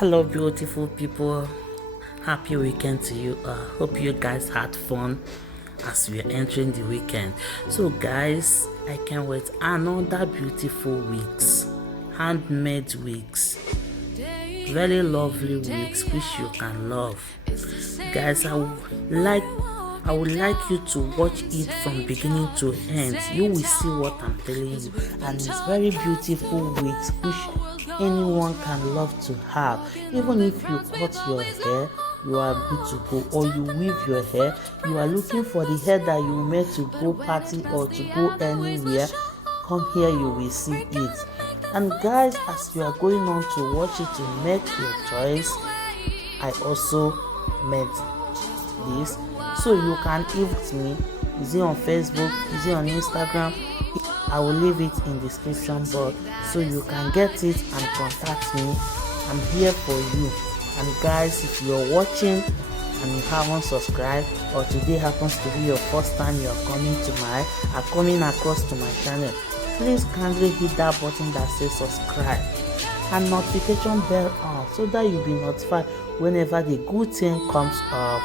Hello beautiful people, happy weekend to you. Hope you guys had fun as we are entering the weekend. So guys, I can't wait. Another beautiful wigs, handmade wigs, very lovely wigs which you can love. Guys, I would like you to watch it from beginning to end. You will see what I'm telling you, and it's very beautiful wigs which anyone can love to have. Even if you cut your hair, you are good to go, or you weave your hair, you are looking for the hair that you made to go party or to go anywhere, come here, you will see it. And guys, as you are going on to watch it to make your choice, I also made this, so you can hit me. Is it on Facebook? Is it on Instagram? I will leave it in the description box so you can get it and contact me. I'm here for you. And guys, if you're watching and you haven't subscribed, or today happens to be your first time you're coming across to my channel, please kindly hit that button that says subscribe and notification bell on so that you'll be notified whenever the good thing comes up.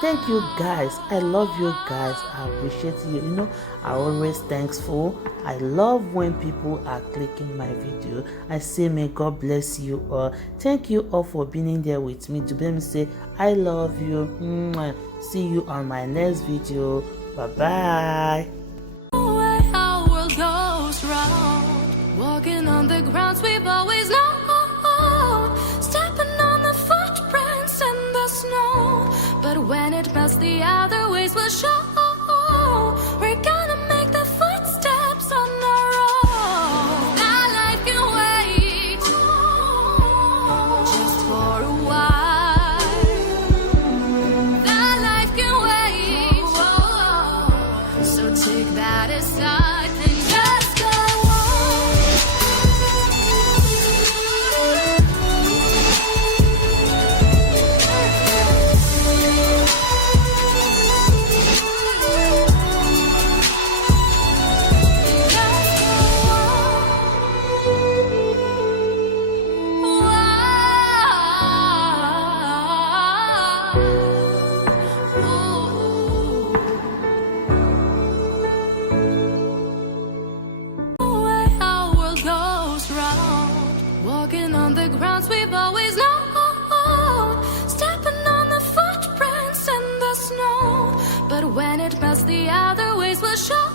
Thank you guys. I love you guys. I appreciate you. You know, I'm always thankful. I love when people are clicking my video. I say may God bless you all. Thank you all for being in there with me. To let me say I love you. See you on my next video. Bye bye. Our world goes round, walking on the grounds we've always known, stepping on the footprints in the snow. But when it melts, the other ways will show. We're gonna make the footsteps on our own. That life can wait just for a while. That life can wait, so take that aside and just go walking on the grounds we've always known, stepping on the footprints in the snow. But when it melts, the other ways will show.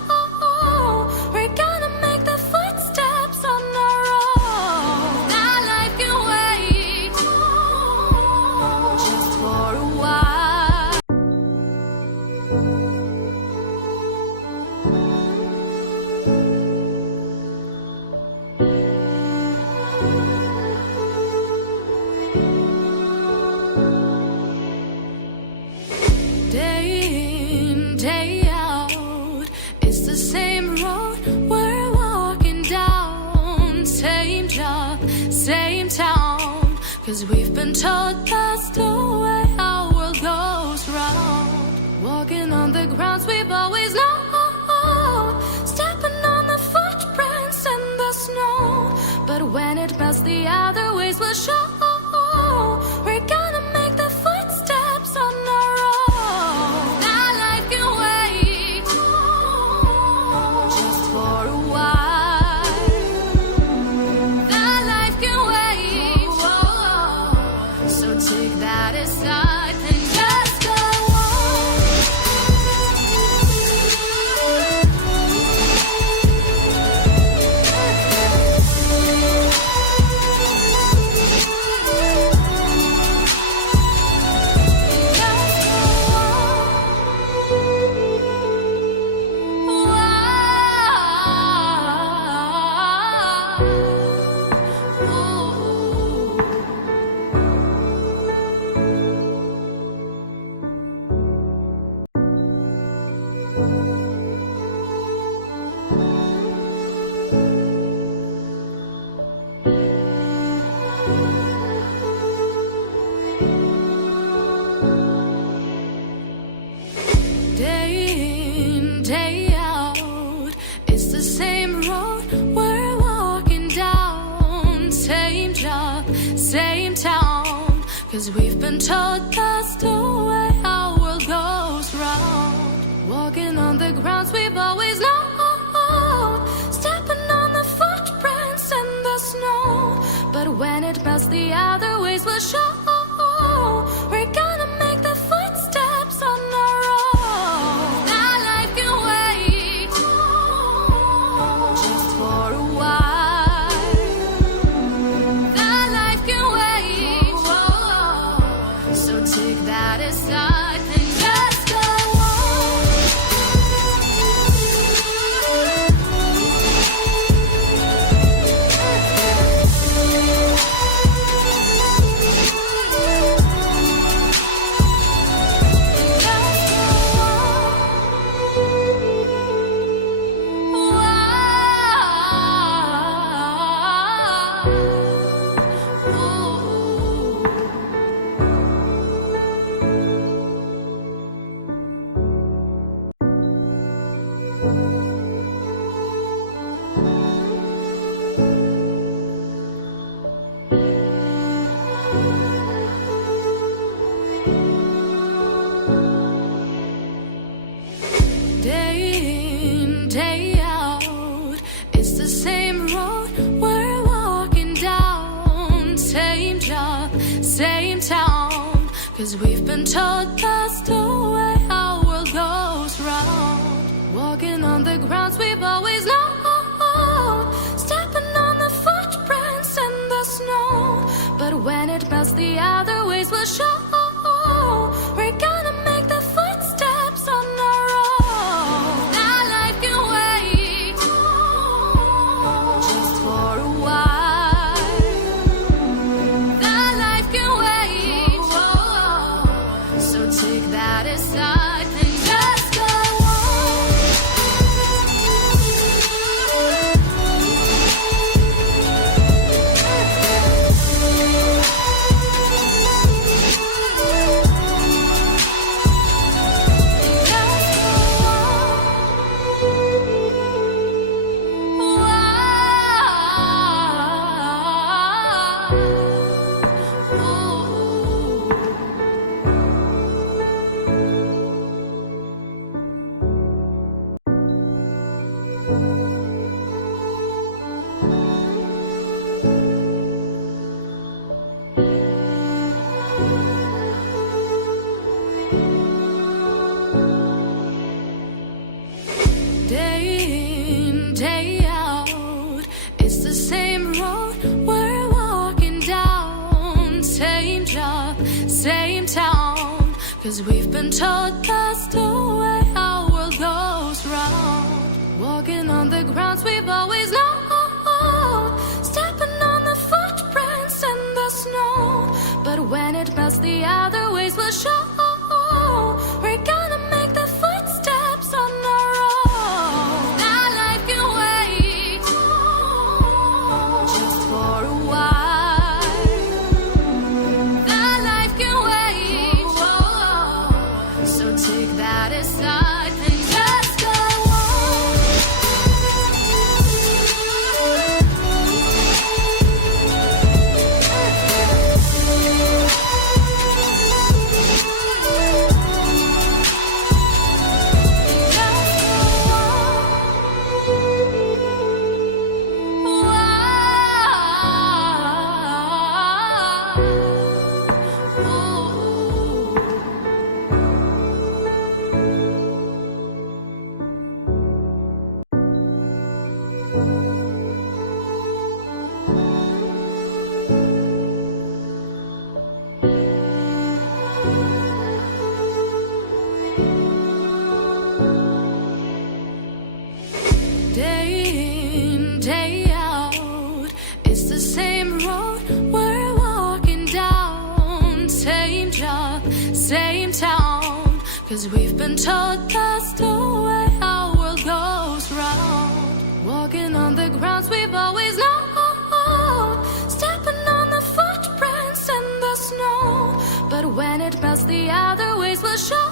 We're gonna make the footsteps on our own. That life can wait just for a while. Day in, day out, it's the same road we're walking down. Same job, same town, 'cause we've been told that's the way our world goes round. Walking on the grounds we've always known, stepping on the footprints in the snow. But when it melts, the other ways will show. We're gonna make the footsteps on our own. That life can wait just for a while. That life can wait, so take that aside and just go same job, same town. 'cause we've been told that's the way our world goes round. Walking on the grounds we've always known, stepping on the footprints in the snow. But when it melts, the other ways will show. We're gonna make the footsteps on our own. That life can wait just for a while. That life can wait, so take that aside and just go on. Day in, day out, it's the same road we're walking down. Same job, same town, 'cause we've been told that's the way our world goes round. Walking on the grounds we've always known, stepping on the footprints in the snow. But when it melts, the other ways will show. We're gonna make the footsteps on our own. That life can wait just for a while. That life can wait, so take that aside and just go on. Day in, day out, it's the same road we're walking down. Same job, same town, 'cause we've been told that's the way our world goes round. Walking on the grounds we've always known, stepping on the footprints in the snow. But when it melts, the other ways will show. We're gonna make the footsteps on our own. That life can wait just for a while. That life can wait, so take that aside and just go on. Day in, day out, it's the same road we're walking down. Same job, same town, 'cause we've been told that's the way our world goes round. Walking on the grounds we've always known, stepping on the footprints in the snow. But when it melts, the other ways will show.